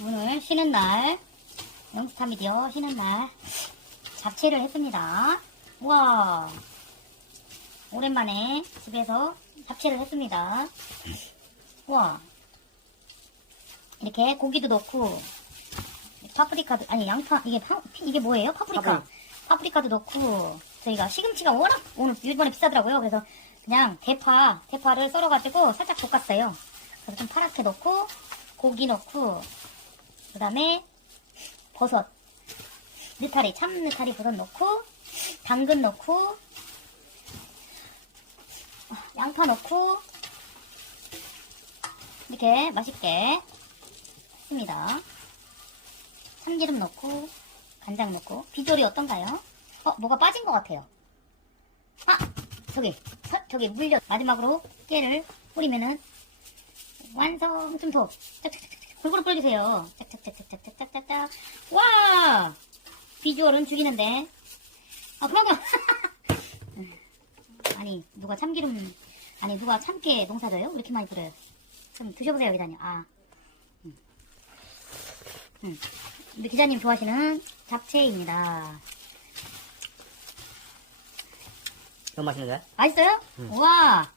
오늘 쉬는 날, 영스타 미디어 쉬는 날, 잡채를 했습니다. 우와. 오랜만에 집에서 잡채를 했습니다. 우와. 이렇게 고기도 넣고, 파프리카도, 아니, 양파, 이게, 파, 이게 뭐예요? 파프리카. 파프리. 파프리카도 넣고, 저희가 시금치가 워낙 오늘 일본에 비싸더라고요. 그래서 그냥 대파, 대파를 썰어가지고 살짝 볶았어요. 그래서 좀 파랗게 넣고, 고기 넣고, 그 다음에 버섯, 느타리, 참 느타리 버섯 넣고, 당근 넣고, 양파 넣고, 이렇게 맛있게 했습니다. 참기름 넣고, 간장 넣고, 비주얼이 어떤가요? 어, 뭐가 빠진 것 같아요. 아! 저기, 서- 저기 물엿. 마지막으로 깨를 뿌리면은 완성 좀 더. 골고루 뿌려주세요. 짝짝짝짝짝짝짝짝. 와! 비주얼은 죽이는데. 아, 그러면. 아니, 누가 참기름, 아니, 누가 참깨 농사져요? 왜 이렇게 많이 뿌려요? 좀 드셔보세요, 기자님. 아. 음. 음. 우리 기자님 좋아하시는 잡채입니다. 너무 맛있는데? 맛있어요? 음. 우와!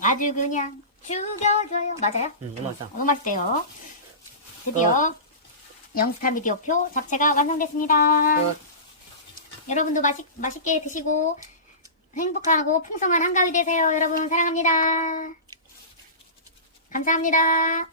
아주 그냥 죽여줘요. 맞아요? 응, 너무 맛있어. 너무 맛있대요. 드디어 영스타 미디어표 잡채가 완성됐습니다. 끝. 여러분도 맛있, 맛있게 드시고 행복하고 풍성한 한가위 되세요. 여러분 사랑합니다. 감사합니다.